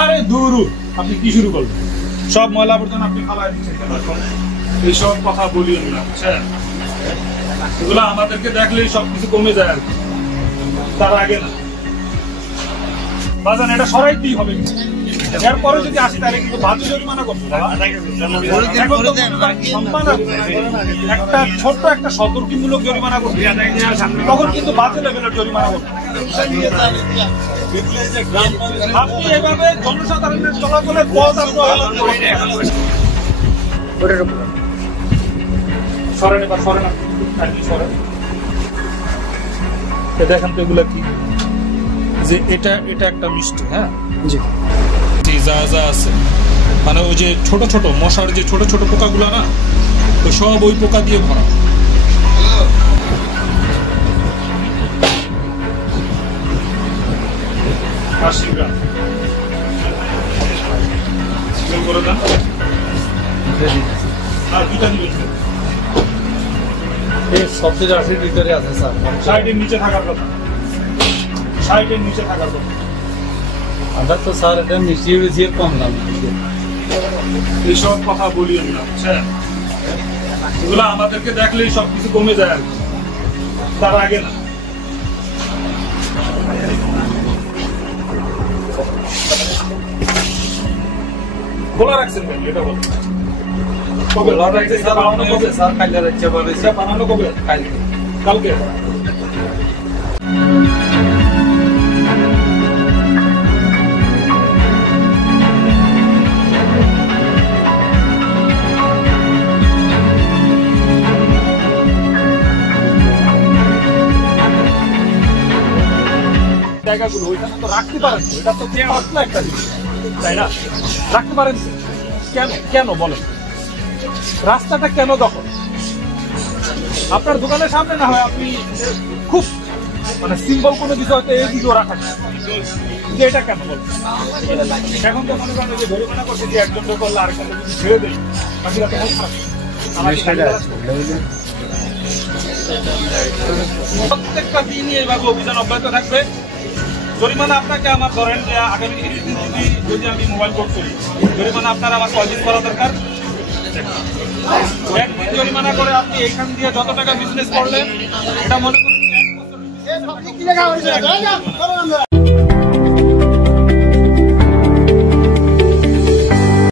আরে দূর, আপনি কি শুরু করবেন? সব ময়লা আবর্জনা আপনি ফালায় দিচ্ছেন। এইসব কথা বলিয়েন না, বুঝছেন? এগুলো আমাদেরকে দেখলেই সবকিছু কমে যায় আর কি, তার আগে না। বাজান এটা সরাইতেই হবে, এরপরে যদি আসি তাহলে কিন্তু বাজে জরিমানা করবো। একটা ছোট্ট একটা সতর্কীমূলক জরিমানা করবো, তখন কিন্তু বাজে লেভেলের জরিমানা করবো। আপনি এভাবে জনসাধারণের চলাচলের পথ সরেন, এবার সরেন, দেখেন তো এগুলা কি, যে এটা একটা মিষ্টি, হ্যাঁ যা যা আছে, মানে ওই যে ছোট ছোট মশার যে ছোট ছোট পোকাগুলো না, তো সব ওই পোকা দিয়ে ভরা। সবচেয়ে আশির ভিতরে আছে স্যার, সাইডের নিচে থাকার কথা, সাইডের নিচে থাকার কথা। আমরা তো স্যার এটা মিশিয়ে মিশিয়ে কম দাম। এইসব কথা বলিয়েন না, বুঝছেন? এগুলো আমাদেরকে দেখলেই সবকিছু কমে যায় আর কি, তার আগে না। খোলা রাখছেন কেন এটা বল? কবে বানানো কবে? স্যার কালকে রাখছে বলে বানানো কবে? কালকে। জায়গাগুলো ওইখানে তো রাখতে পারেন, এটা তো পাতলা একটা জিনিস, তাই না? রাখতে পারেন কেন? কেন বলেন? রাস্তাটা কেন দখল? আপনার দোকানের সামনে না হয় আপনি খুব মানে সিম্বল কোনো কিছু হয়তো এই দিকেও রাখা যায়, যে এটা কেন বলেন? এখন তো মনে করেন যে জরিমানা করছে যে একজনকে করলে আরেকজনকে যদি ছেড়ে দেয়, বাকিরা তো প্রত্যেকটা দিনই এইভাবে অভিযান অব্যাহত থাকবে। জরিমানা আপনাকে আমার ধরেন যে আগামী যদি আমি মোবাইল কোড করি, জরিমানা আপনার আমার কয়দিন করা দরকার? একদিন জরিমানা করে আপনি এইখান দিয়ে যত টাকা বিজনেস করলেন, এটা মনে করেন 1 বছর